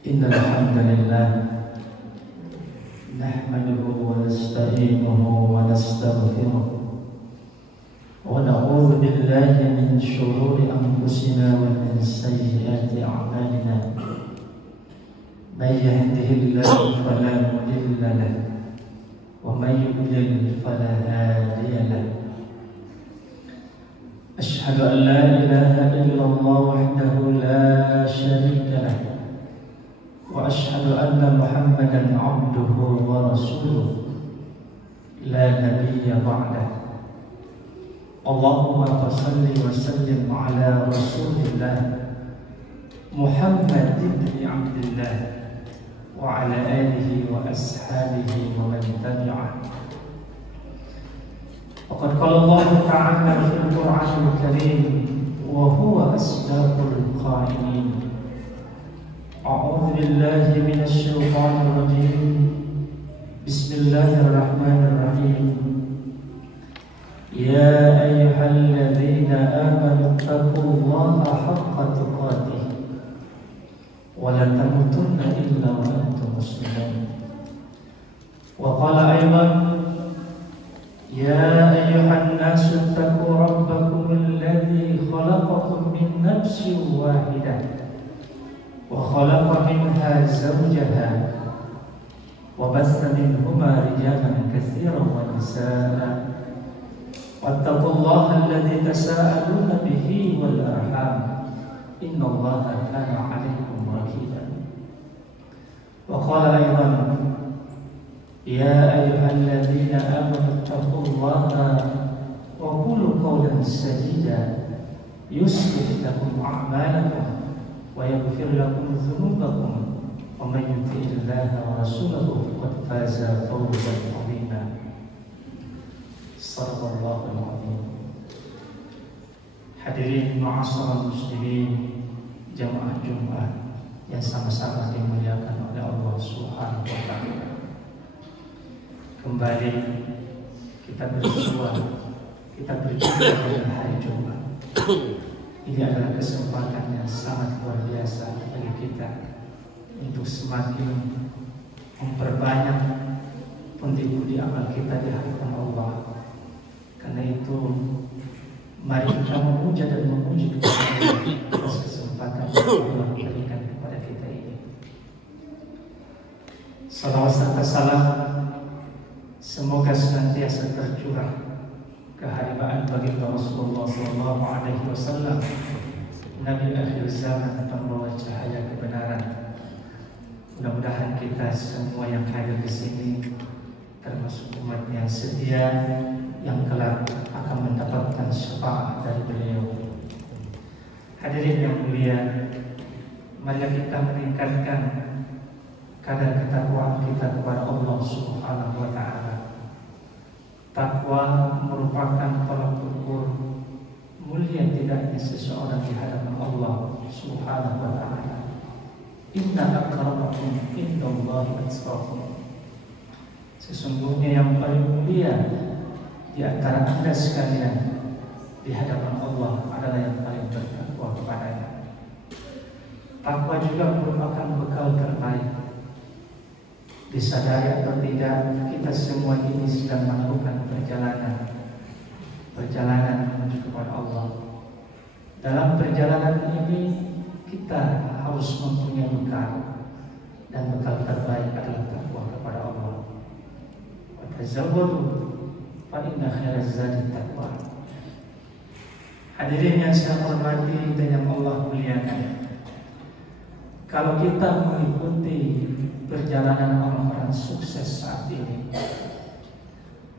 Innal hamdalillah nahmaduhu wa nasta'inuhu wa nastaghfiruh wa na'udzu billahi min shururi anfusina wa min sayyiati a'malina. May yahdihillahu fala mudilla lahu wa may yudlil fala hadiya lahu. Ashhadu an la ilaha illallah wahdahu la syarika lahu wa ashhadu anna Muhammadan abduhu wa rasuluh la nabiyya ba'dah. Allahumma salli wa sallim ala rasulillah Muhammad ibn Abdillah wa ala alihi wa ashabihi wa man tabi'ah. Faqad qala Allah ta'ala fil Qur'anil Karim wa huwa asdaqul qa'ilin. A'udzu billahi minasy syaithanir rajim. Bismillahirrahmanirrahim. Ya ayyuhalladzina amanu taqullaha haqqa tuqatih wa la tamutunna illa wa antum muslimun. Wa qala aydan ya ayyuhan nasu taqu rabbakum alladzi khalaqakum min nafsin wahidah وخلق منها زوجها وبث منهما رجالا كثيرا ونساء واتقوا الله الذي تساءلون به والأرحام إن الله كان عليكم رقيبا. وقال أيضا يا أيها الذين آمنوا اتقوا الله وقولوا قولا سديدا يصلح لكم أعمالكم ويغفر لكم ذنوبكم ومن يطع الله ورسوله فقد فاز فوزا عظيما. Shadaqallahul azim. Hadirin ma'asyiral muslimin jamaah Jumat yang sama-sama dimuliakan oleh Allah Subhanahu wa taala. Kembali kita bersua, kita berjumpa pada hari Jumat. Ini adalah kesempatan yang sangat luar biasa bagi kita untuk semakin memperbanyak pundi-pundi amal kita di hadapan Allah. Karena itu, mari kita memuja dan memuji kepada Allah atas kesempatan yang Allah berikan kepada kita ini. Salawat serta salam semoga senantiasa tercurah keharibaan baginda Rasulullah SAW, Nabi akhir zaman, pembawa cahaya kebenaran. Mudah-mudahan kita semua yang hadir di sini termasuk umat yang setia yang kelak akan mendapatkan syafaat dari beliau. Hadirin yang mulia, mari kita meningkatkan kadar ketakwaan kita kepada Allah Subhanahu wa taala. Takwa merupakan tolak ukur mulia tidaknya seseorang di hadapan Allah Subhanahu wa taala. Inna akramakum indallahi atqakum. Sesungguhnya yang paling mulia di antara Anda sekalian di hadapan Allah adalah yang paling bertakwa kepadanya. Takwa juga merupakan bekal terbaik. Disadari atau tidak, kita semua ini sedang melakukan perjalanan menuju kepada Allah. Dalam perjalanan ini kita harus mempunyai bekal, dan bekal terbaik adalah takwa kepada Allah. Wa tazawwadu fa inna khairaz zadi taqwa. Hadirin yang saya hormati dan yang Allah muliakan, kalau kita mengikuti perjalanan orang-orang sukses saat ini,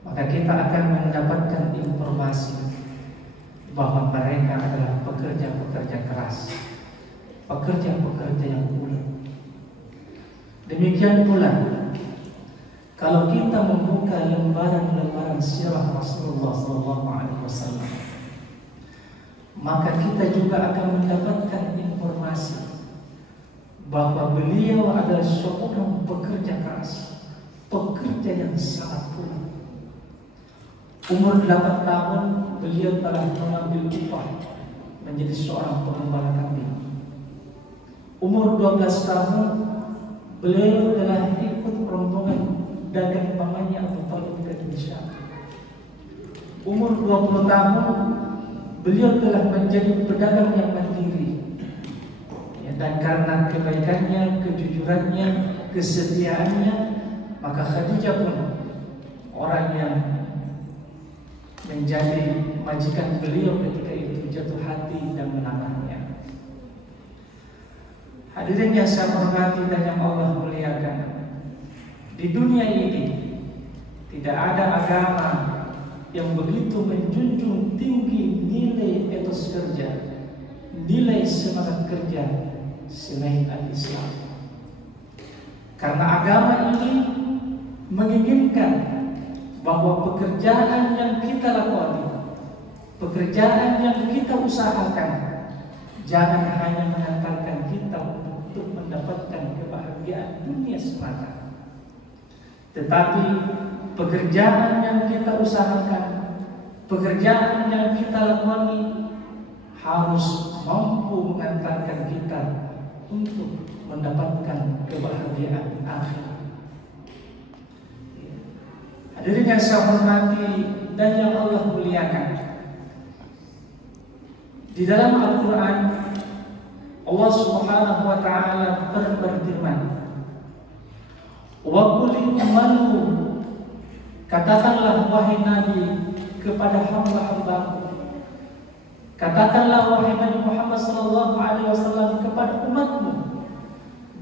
maka kita akan mendapatkan informasi bahwa mereka adalah pekerja-pekerja keras, pekerja-pekerja yang ulet. Demikian pula kalau kita membuka lembaran-lembaran sirah Rasulullah SAW, maka kita juga akan mendapatkan informasi bahwa beliau adalah seorang pekerja keras, pekerja yang sangat kuat. Umur 8 tahun beliau telah mengambil upah menjadi seorang pengembala kambing. Umur 12 tahun beliau adalah ikut rombongan dagang pamannya Abu Thalib ke Indonesia. Umur 20 tahun beliau telah menjadi pedagang yang mandiri. Dan karena kebaikannya, kejujurannya, kesetiaannya, maka Khadijah pun orang yang menjadi majikan beliau ketika itu jatuh hati dan menawarnya. Hadirin yang saya hormati dan yang Allah muliakan, di dunia ini tidak ada agama yang begitu menjunjung tinggi nilai etos kerja, nilai semangat kerja selain al-Islam. Karena agama ini menginginkan bahwa pekerjaan yang kita lakukan, pekerjaan yang kita usahakan, jangan hanya mengantarkan kita untuk mendapatkan kebahagiaan dunia semata, tetapi pekerjaan yang kita usahakan, pekerjaan yang kita lakoni harus mampu mengantarkan kita untuk mendapatkan kebahagiaan akhir. Hadirin yang saya hormati dan yang Allah muliakan, di dalam Al-Quran Allah Subhanahu wa Ta'ala berfirman, "Wa qul i'malu," katakanlah wahai Nabi kepada hamba-hambaku, katakanlah wahai Nabi Muhammad sallallahu alaihi wasallam kepada umatmu,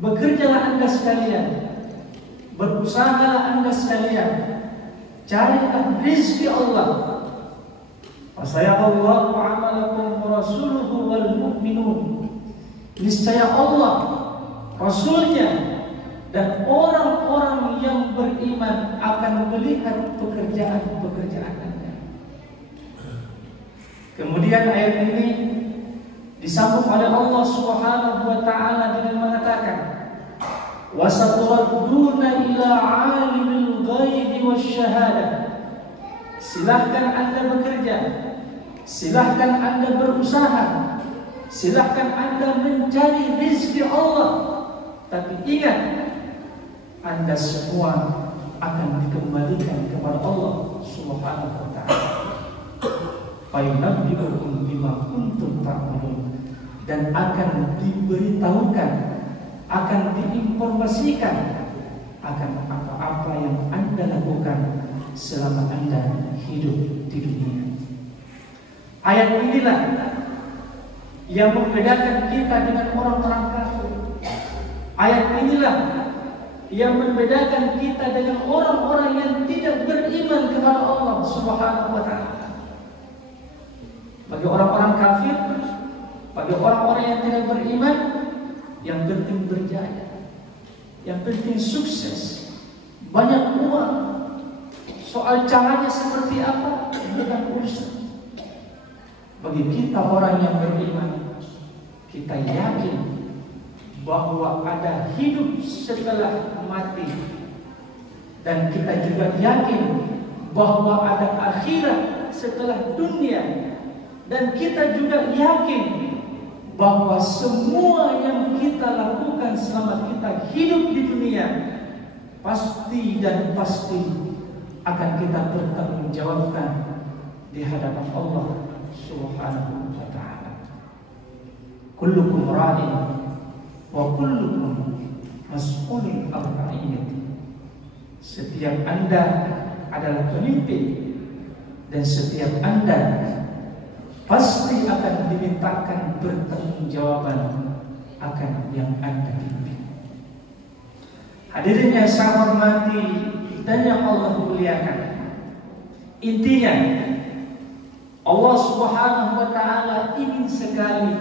bekerjalah Anda sekalian, berusahalah Anda sekalian, carilah rizki Allah. Fasayallahu amalakum wa rasuluhu wal mu'minun. Niscaya Allah, Rasulnya, dan orang-orang yang beriman akan melihat pekerjaan-pekerjaan Anda. Kemudian ayat ini disambung oleh Allah Subhanahu wa Ta'ala dengan mengatakan, "Wasaturadduna ila 'alimil ghaibi wasyahadah." Silahkan Anda bekerja, silahkan Anda berusaha, silahkan Anda mencari rezeki Allah, tapi ingat, Anda semua akan dikembalikan kepada Allah Subhanahu wa Ta'ala. Fayunabbi'ukum bima kuntum ta'malun, dan akan diberitahukan, akan diinformasikan akan apa-apa yang Anda lakukan selama Anda hidup di dunia. Ayat inilah yang membedakan kita dengan orang-orang kafir. Ayat inilah yang membedakan kita dengan orang-orang yang tidak beriman kepada Allah Subhanahu wa Ta'ala. Bagi orang-orang kafir, bagi orang-orang yang tidak beriman, yang penting berjaya, yang penting sukses, banyak uang. Soal caranya seperti apa, bukan urusan. Bagi kita orang yang beriman, kita yakin bahwa ada hidup setelah mati, dan kita juga yakin bahwa ada akhirat setelah dunia, dan kita juga yakin bahwa semua yang kita lakukan selama kita hidup di dunia pasti dan pasti akan kita bertanggungjawabkan di hadapan Allah Subhanahu wa Ta'ala. Kullukum ra'in wa kullukum mas'ulun 'an ra'iyati. Setiap Anda adalah pemimpin, dan setiap Anda pasti akan dimintakan bertanggungjawaban akan yang Anda pimpin. Hadirin yang saya hormati dan yang Allah muliakan, intinya Allah Subhanahu wa Ta'ala ingin sekali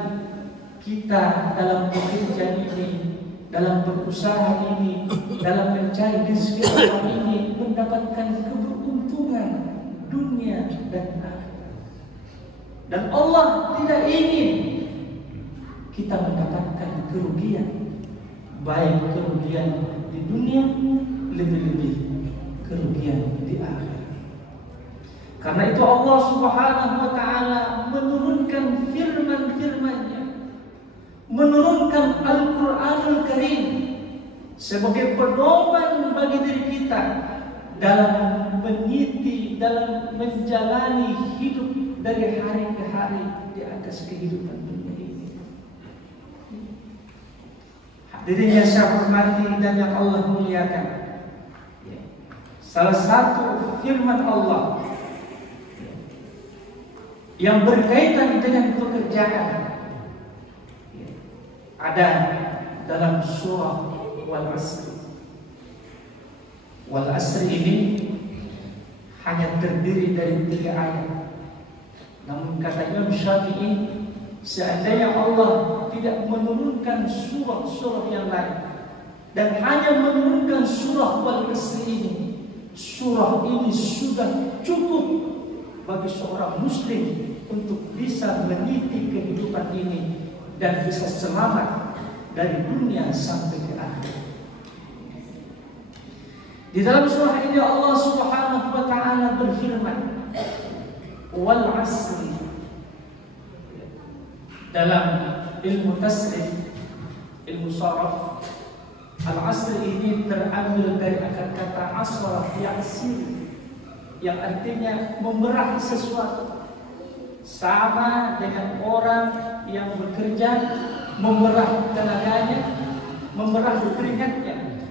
kita dalam bekerja ini, dalam berusaha ini, dalam mencari rezeki Allah ini mendapatkan keberuntungan dunia dan akhirat. Dan Allah tidak ingin kita mendapatkan kerugian, baik kerugian di dunia, lebih-lebih kerugian di akhirat. Karena itu Allah Subhanahu wa Ta'ala menurunkan firman-firman-Nya, menurunkan Al-Quranul Karim sebagai pedoman bagi diri kita dalam meniti, dalam menjalani hidup dari hari ke hari di atas kehidupan dunia ini. Hadirin yang saya hormati dan yang Allah muliakan, salah satu firman Allah yang berkaitan dengan pekerjaan ada dalam surah Wal Asr. Wal Asr ini hanya terdiri dari 3 ayat. Namun kata Imam Syafi'i, seandainya Allah tidak menurunkan surah-surah yang lain dan hanya menurunkan surah Wal Asr ini, surah ini sudah cukup bagi seorang muslim untuk bisa meniti kehidupan ini dan bisa selamat dari dunia sampai ke akhir. Di dalam surah ini Allah Subhanahu wa taala berfirman, Wal Asri. Dalam ilmu tasrif, ilmu sharaf, Al-Asr ini terambil dari akar kata asra ya'sir, yang artinya memerah sesuatu. Sama dengan orang yang bekerja memerah tenaganya, memerah keringatnya.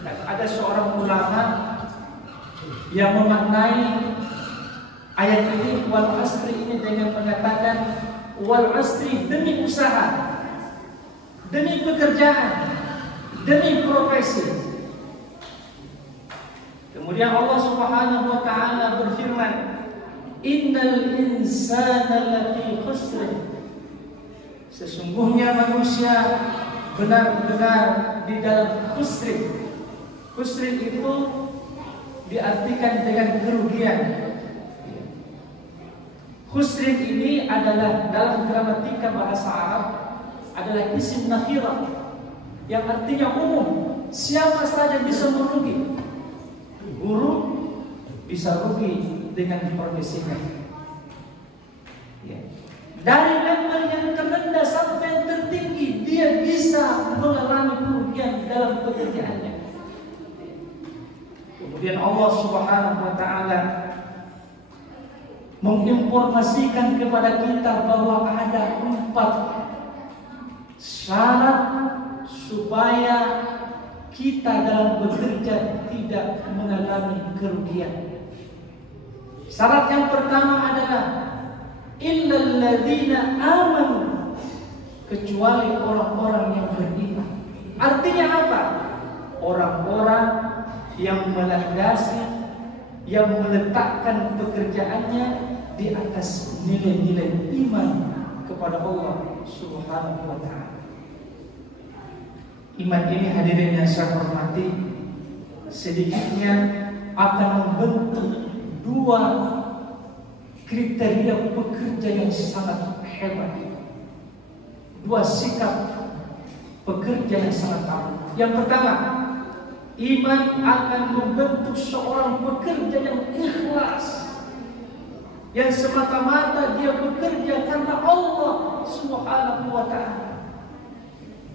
Dan ada seorang ulama yang memaknai ayat ini Wal Asri ini dengan mengatakan Wal Asri demi usaha, demi pekerjaan, demi profesi. Kemudian Allah Subhanahu wa taala berfirman, Innal insana lafi khusr. Sesungguhnya manusia benar-benar di dalam khusr. Khusr itu diartikan dengan kerugian. Khusr ini adalah dalam gramatika bahasa Arab adalah isim nakirah yang artinya umum. Siapa saja bisa merugi. Guru bisa rugi dengan profesinya. Dari level yang terendah sampai yang tertinggi, dia bisa mengalami kerugian dalam pekerjaannya. Kemudian Allah Subhanahu wa taala menginformasikan kepada kita bahwa ada 4 syarat supaya kita dalam bekerja tidak mengalami kerugian. Syarat yang pertama adalah illal ladzina amanu, kecuali orang-orang yang beriman. Artinya apa? Orang-orang yang melandasi, yang meletakkan pekerjaannya di atas nilai-nilai iman kepada Allah Subhanahu wa taala. Iman ini hadirin yang saya hormati, sedikitnya akan membentuk 2 kriteria pekerja yang sangat hebat, 2 sikap pekerja yang sangat hebat. Yang pertama, iman akan membentuk seorang pekerja yang ikhlas, yang semata-mata dia bekerja karena Allah Subhanahu wa taala,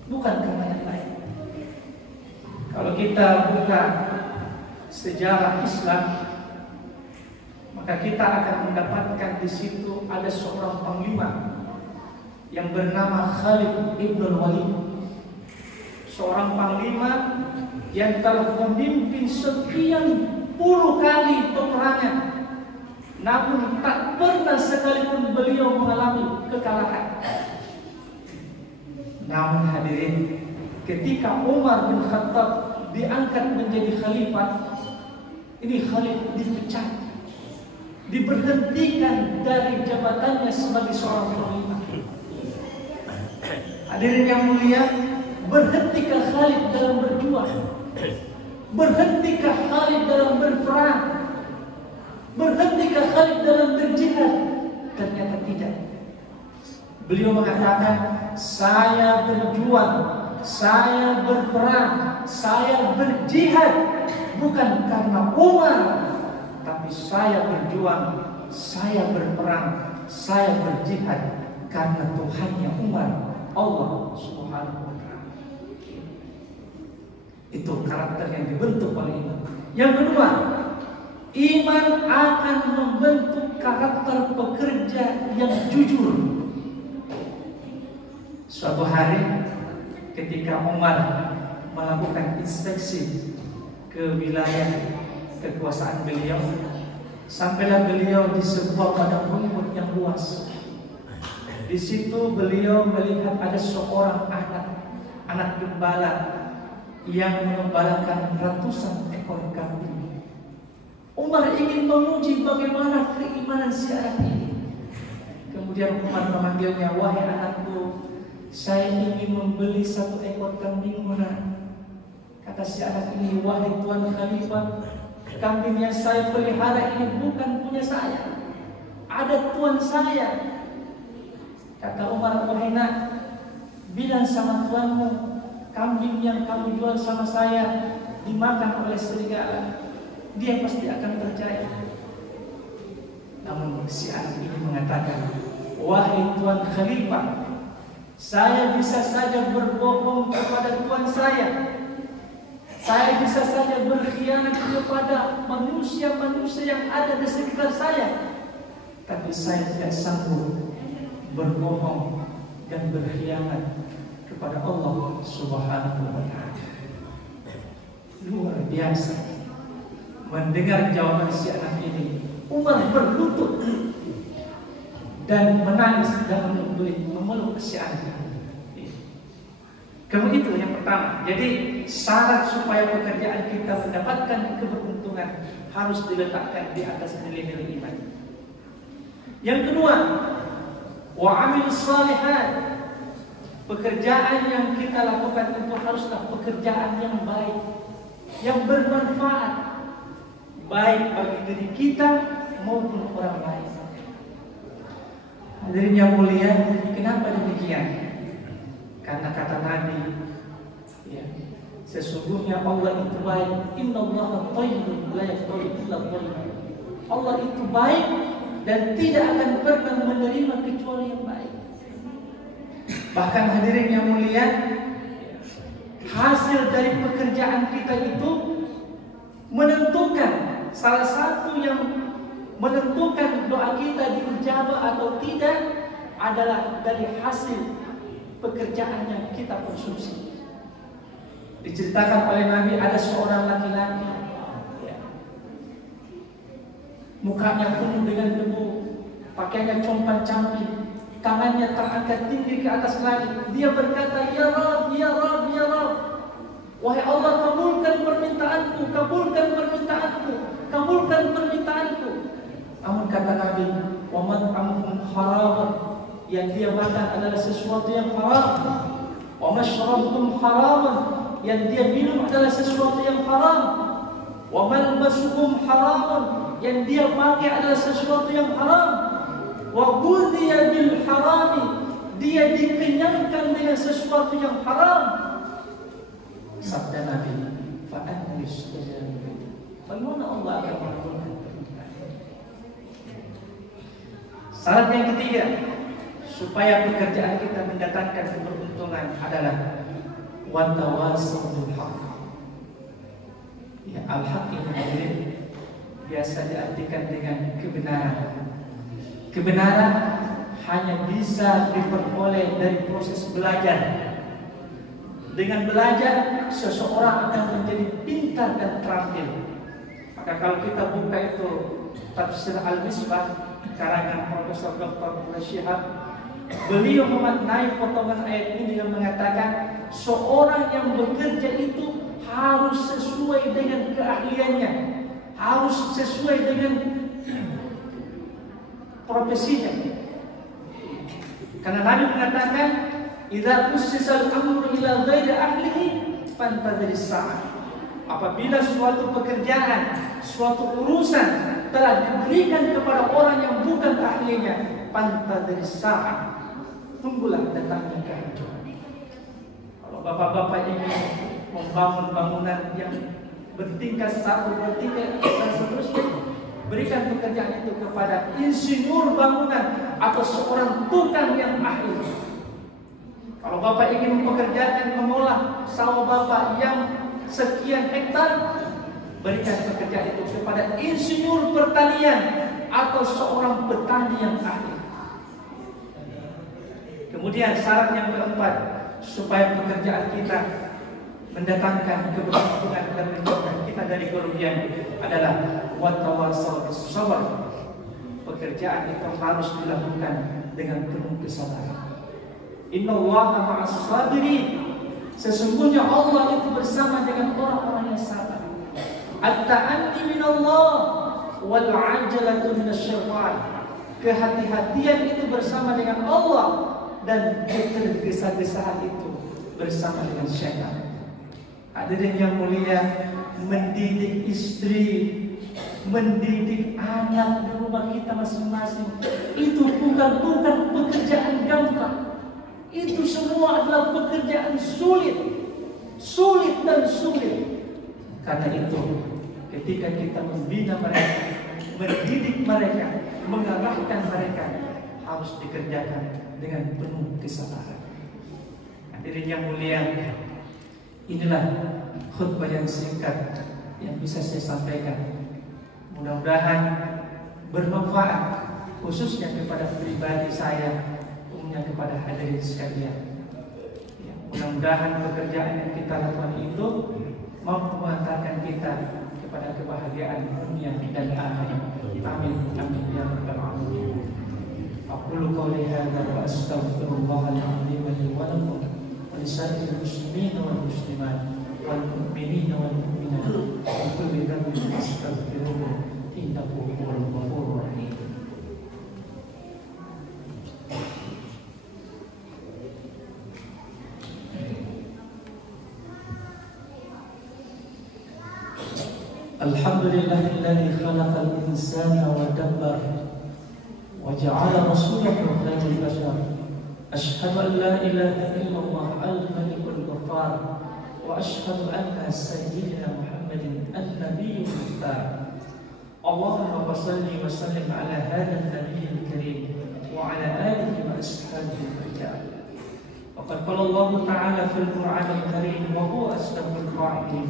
bukan karena yang lain. Kalau kita buka sejarah Islam, maka kita akan mendapatkan di situ ada seorang panglima yang bernama Khalid ibn Walid, seorang panglima yang telah memimpin sekian puluh kali peperangan, namun tak pernah sekalipun beliau mengalami kekalahan. Namun hadirin, ketika Umar bin Khattab diangkat menjadi khalifah, ini Khalid dipecat, diberhentikan dari jabatannya sebagai seorang panglima. Hadirin yang mulia, berhentikah Khalid dalam berjuang? Berhentikah Khalid dalam berperang? Berhentikah Khalid dalam berjihad? Ternyata tidak. Beliau mengatakan, saya berjuang, saya berperang, saya berjihad bukan karena Umar, tapi saya berjuang, saya berperang, saya berjihad karena Tuhannya Umar, Allah Subhanahu wa taala. Itu karakter yang dibentuk oleh iman. Yang kedua, iman akan membentuk karakter pekerja yang jujur. Suatu hari ketika Umar melakukan inspeksi ke wilayah kekuasaan beliau, sampailah beliau di sebuah padang rumput yang luas. Di situ beliau melihat ada seorang anak gembala yang mengembalakan ratusan ekor kambing. Umar ingin menguji bagaimana keimanan si anak ini. Kemudian Umar memanggilnya, "Wahai anakku, saya ingin membeli 1 ekor kambing mana?" Kata si anak ini, "Wahai Tuan Khalifah, kambing yang saya pelihara ini bukan punya saya, ada tuan saya." Kata Umar, "Wahai nak, bilang sama tuanmu, kambing yang kamu jual sama saya dimakan oleh serigala. Dia pasti akan percaya." Namun si anak ini mengatakan, "Wahai Tuan Khalifah, saya bisa saja berbohong kepada tuan saya. Saya bisa saja berkhianat kepada manusia-manusia yang ada di sekitar saya. Tapi saya tidak sanggup berbohong dan berkhianat kepada Allah Subhanahu wa Ta'ala." Luar biasa. Mendengar jawaban si anak ini, Umar berlutut dan menangis dan memeluk si anak ini. Kemudian itu yang pertama. Jadi syarat supaya pekerjaan kita mendapatkan keberuntungan harus diletakkan di atas nilai-nilai iman. Yang kedua, wa amil salihat. Pekerjaan yang kita lakukan itu haruslah pekerjaan yang baik, yang bermanfaat, baik bagi diri kita maupun orang lain. Hadirin yang mulia, kenapa demikian? Karena kata Nabi, ya, sesungguhnya Allah itu baik. Innallaha thayyibun la yaqbalu illa thayyiban. Allah itu baik dan tidak akan pernah menerima kecuali yang baik. Bahkan hadirin yang mulia, hasil dari pekerjaan kita itu menentukan, salah satu yang menentukan doa kita diijabah atau tidak adalah dari hasil pekerjaan yang kita konsumsi. Diceritakan oleh Nabi, ada seorang laki-laki, mukanya penuh dengan debu, pakaiannya compang-camping, tangannya terangkat tinggi ke atas langit. Dia berkata, "Ya Rabb, ya Rabb, ya Rabb, wahai Allah, kabulkan permintaanku, kabulkan permintaanku, kabulkan permintaanku." Namun kata Nabi, "Wa mat'amuhum haram." Yang dia makan adalah sesuatu yang haram. "Wa mashrabuhum haram." Yang dia minum adalah sesuatu yang haram. "Wa malbasuhum haram." Yang dia pakai adalah sesuatu yang haram. "Wa ghudhiya bil harami." Dia dikenyangkan dengan sesuatu yang haram. Sabda Nabi, fa anna yustajabu. Bagaimana Allah akan mengabulkan permintaan? Syarat yang ketiga supaya pekerjaan kita mendatangkan keberuntungan adalah wa tawasau bil haqq. Ya, al-haq ini biasa diartikan dengan kebenaran. Kebenaran hanya bisa diperoleh dari proses belajar. Dengan belajar, seseorang akan menjadi pintar dan terampil. Maka kalau kita buka itu Tafsir Al-Misbah karangan Profesor Dr. Mulay Shihab, beliau memaknai potongan ayat ini dengan mengatakan seorang yang bekerja itu harus sesuai dengan keahliannya, harus sesuai dengan profesinya. Karena Nabi mengatakan, "Idza ussisal amru ila ghairi ahlihi fantadhiris sa'ah." Apabila suatu pekerjaan, suatu urusan telah diberikan kepada orang yang bukan ahlinya, fantadhiris sa'ah, tunggulah datangnya kehancuran. Kalau bapak-bapak ingin membangun bangunan yang bertingkat satu, bertingkat dan seterusnya, berikan pekerjaan itu kepada insinyur bangunan atau seorang tukang yang ahli. Kalau bapak ingin mempekerjakan mengolah sawah bapak yang sekian hektar, berikan pekerjaan itu kepada insinyur pertanian atau seorang petani yang ahli. Kemudian syarat yang keempat, supaya pekerjaan kita mendatangkan keberuntungan dan menjauhkan kita dari kerugian adalah watawassaw bis sabr. Pekerjaan itu harus dilakukan dengan penuh kesabaran. Innallaha ma'as sabirin. Sesungguhnya Allah itu bersama dengan orang-orang yang sabar. At-ta'anni minallah wal 'ajalatu minasyaitan. Kehati-hatian itu bersama dengan Allah dan ketergesa-gesaan itu bersama dengan syaitan. Hadirin yang mulia, mendidik istri, mendidik anak di rumah kita masing-masing itu bukan pekerjaan gampang. Itu semua adalah pekerjaan sulit dan sulit. Karena itu, ketika kita membina mereka, mendidik mereka, mengarahkan mereka, harus dikerjakan dengan penuh kesabaran. Hadirin yang mulia, inilah khutbah yang singkat yang bisa saya sampaikan. Mudah-mudahan bermanfaat, khususnya kepada pribadi saya, umumnya kepada hadirin sekalian. Ya, mudah-mudahan pekerjaan yang kita lakukan itu mampu mengantarkan kita kepada kebahagiaan dunia dan akhirat. Amin. Amin ya rabbal alamin. Aqulu qawli hadza wa astaghfirullahal azim li wa lakum wa lisa'iril muslimin wal muslimat wal mu'minin wal mu'minat wa kulli dhanbin fastaghfiruhu innahu huwal ghafurur rahim. Alhamdulillahilladzi khalaqal insana wa dabbar wa ja'ala rasulahu khairal bashar. Ashhadu an la ilaha illallah al-malikul ghaffar wa ashhadu anna sayyidina Muhammadin an-nabiyyul mukhtar. Allahumma shalli wa sallim ala hadzal nabiyyil karim wa ala alihi wa ashabihi al-kiram. Waqad qala Allah ta'ala fil Qur'anil karim wa huwa asdaqul qa'ilin.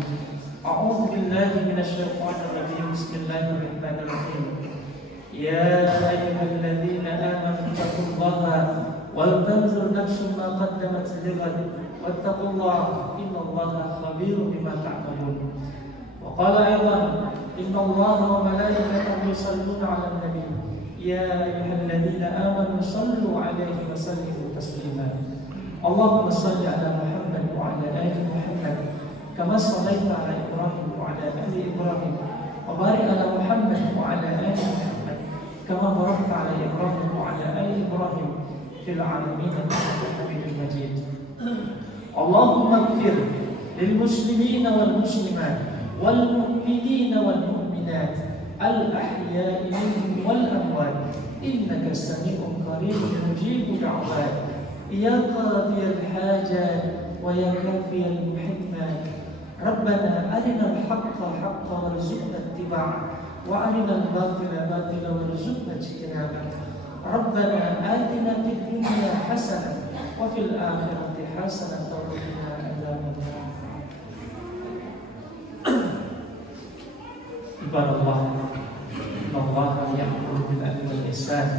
A'udzu billahi minasy syaithanir rajim. Bismillahirrahmanirrahim. Ya ayyuhalladzina amanu taqullaha wal tanzur nafsum ma qaddamat lighad wattaqullaha innallaha khabirun bima ta'malun. Wa qala aidan innallaha wa malaikatahu yusalluna 'alan nabiy ya ayyuhalladzina amanu sallu 'alaihi wa sallimu taslima. Allahumma shalli 'ala Muhammad wa 'ala ali Muhammad kama shallaita 'ala Ibrahim wa 'ala ali Ibrahim wa barik 'ala Muhammad wa 'ala ali Muhammad kama barakta 'ala Ibrahim wa 'ala ali Ibrahim fil 'alamin innaka Hamidum Majid. Allahumma ighfir lil muslimina wal muslimat wal mu'minina wal mu'minat al ahya'i minhum wal amwat innaka sami'un qaribun mujibud da'wat ya qadiyal hajat wa ya kafiyal muhimmat. Rabbana arinal haqqa haqqan warzuqna ittiba'ah wa arinal batila batila warzuqna ijtinabah. Rabbana atina fid dunya hasanah wa fil akhirati hasanah wa qina adzabannar. Ibadallah, innallaha ya'muru bil 'adli wal ihsan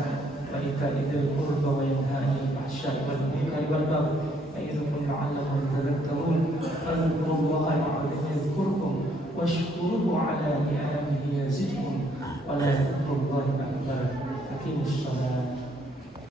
wa ita'i dzil qurba wa yanha 'anil fahsya'i wal munkari wal baghi ya'idukum la'allakum tadhakkarun. Fadhkurullaha yadhkurkum washkuruhu 'ala ni'amihi yazidkum wa la yadhkurullaha akbar. Aqimus shalah.